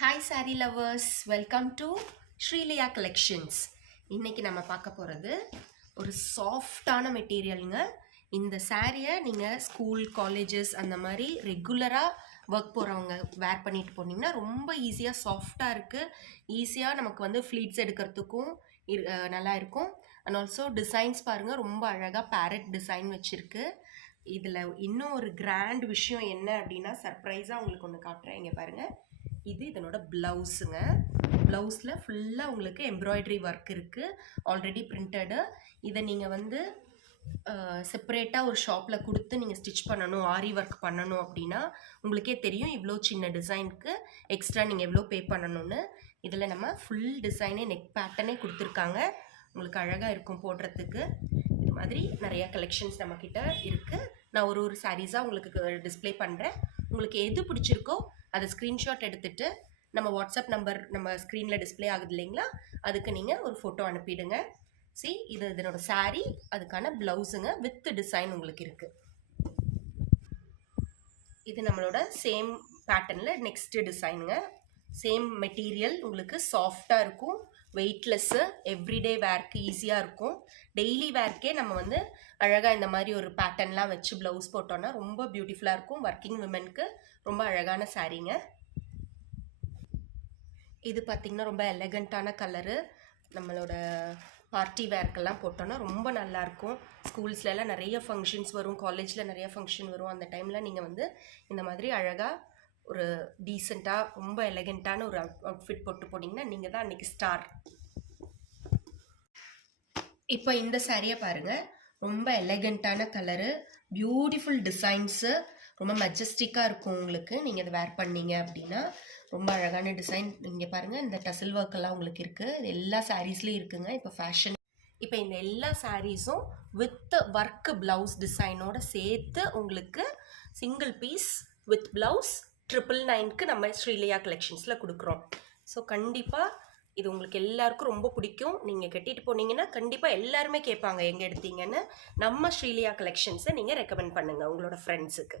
Hi sari lovers, welcome to Srilia collections. இன்றைக்கி நம்ம பார்க்க போகிறது ஒரு சாஃப்டான மெட்டீரியலுங்க. இந்த சாரியை நீங்கள் ஸ்கூல் காலேஜஸ் அந்த மாதிரி ரெகுலராக ஒர்க் போகிறவங்க வேர் பண்ணிட்டு போனீங்கன்னா ரொம்ப ஈஸியாக சாஃப்டாக இருக்குது. ஈஸியாக நமக்கு வந்து ஃப்ளீட்ஸ் எடுக்கிறதுக்கும் நல்லா இருக்கும். அண்ட் ஆல்சோ டிசைன்ஸ் பாருங்கள், ரொம்ப அழகாக பேரட் டிசைன் வச்சுருக்கு. இதில் இன்னும் ஒரு கிராண்ட் விஷயம் என்ன அப்படின்னா, சர்ப்ரைஸாக உங்களுக்கு ஒன்று காட்டுறேன். இங்கே பாருங்கள், இது இதனோட ப்ளவுஸுங்க. ப்ளவுஸில் ஃபுல்லாக உங்களுக்கு எம்ப்ராய்டரி ஒர்க் இருக்குது, ஆல்ரெடி பிரிண்டடு. இதை நீங்கள் வந்து செப்பரேட்டாக ஒரு ஷாப்பில் கொடுத்து நீங்கள் ஸ்டிச் பண்ணணும், ஆரி ஒர்க் பண்ணணும் அப்படின்னா உங்களுக்கே தெரியும் இவ்வளோ சின்ன டிசைனுக்கு எக்ஸ்ட்ரா நீங்கள் எவ்வளோ பே பண்ணணும்னு. இதில் நம்ம ஃபுல் டிசைனே நெக் பேட்டர்னே கொடுத்துருக்காங்க. உங்களுக்கு அழகாக இருக்கும் போடுறதுக்கு. இது மாதிரி நிறையா கலெக்ஷன்ஸ் நம்மக்கிட்ட இருக்குது. நான் ஒரு சாரீஸாக உங்களுக்கு டிஸ்பிளே பண்ணுறேன். உங்களுக்கு எது பிடிச்சிருக்கோ அதை ஸ்க்ரீன்ஷாட் எடுத்துகிட்டு நம்ம வாட்ஸ்அப் நம்பர் நம்ம ஸ்க்ரீனில் டிஸ்பிளே ஆகுது இல்லைங்களா, அதுக்கு நீங்கள் ஒரு ஃபோட்டோ அனுப்பிடுங்க. இது இதனோட சாரீ, அதுக்கான ப்ளவுஸுங்க வித் டிசைன் உங்களுக்கு இருக்குது. இது நம்மளோட சேம் பேட்டர்னில் நெக்ஸ்ட் டிசைனுங்க. சேம் மெட்டீரியல், உங்களுக்கு சாஃப்டாக இருக்கும், வெயிட்லெஸ்ஸு, எவ்ரிடே வேர்க்கு ஈஸியாக இருக்கும். டெய்லி வேர்க்கே நம்ம வந்து அழகாக இந்த மாதிரி ஒரு பேட்டர்ன்லாம் வச்சு ப்ளவுஸ் போட்டோன்னா ரொம்ப பியூட்டிஃபுல்லாக இருக்கும். ஒர்க்கிங் விமென்க்கு ரொம்ப அழகான சாரீங்க. இது பார்த்திங்கன்னா ரொம்ப எலகண்ட்டான கலரு. நம்மளோட பார்ட்டி வேர்க்கெல்லாம் போட்டோன்னா ரொம்ப நல்லாயிருக்கும். ஸ்கூல்ஸ்லலாம் நிறைய ஃபங்க்ஷன்ஸ் வரும், காலேஜில் நிறைய ஃபங்க்ஷன் வரும். அந்த டைமில் நீங்கள் வந்து இந்த மாதிரி அழகாக ஒரு டீசெண்டாக ரொம்ப எலகண்ட்டான ஒரு அவுட்ஃபிட் போட்டு போனீங்கன்னா நீங்கள் தான் அன்றைக்கி ஸ்டார். இப்போ இந்த சாரியை பாருங்கள், ரொம்ப எலகண்ட்டான கலரு, பியூட்டிஃபுல் டிசைன்ஸு, ரொம்ப மெஜஸ்டிக்காக இருக்கும் உங்களுக்கு. நீங்கள் இதை வேர் பண்ணீங்க அப்படின்னா ரொம்ப அழகான டிசைன். இங்கே பாருங்கள், இந்த டசல் ஒர்க்கெல்லாம் உங்களுக்கு இருக்குது. இது எல்லா சாரீஸ்லேயும் இருக்குங்க இப்போ ஃபேஷன். இப்போ இந்த எல்லா சாரீஸும் வித் ஒர்க்கு ப்ளவுஸ் டிசைனோட சேர்த்து உங்களுக்கு சிங்கிள் பீஸ் வித் ப்ளவுஸ் 999க்கு நம்ம ஸ்ரீலியா கலெக்ஷன்ஸில் கொடுக்குறோம். ஸோ கண்டிப்பாக இது உங்களுக்கு எல்லாருக்கும் ரொம்ப பிடிக்கும். நீங்கள் கட்டிட்டு போனீங்கன்னா கண்டிப்பாக எல்லாருமே கேட்பாங்க எங்கே எடுத்தீங்கன்னு. நம்ம ஸ்ரீலியா கலெக்ஷன்ஸை நீங்கள் ரெக்கமெண்ட் பண்ணுங்கள் உங்களோட ஃப்ரெண்ட்ஸுக்கு.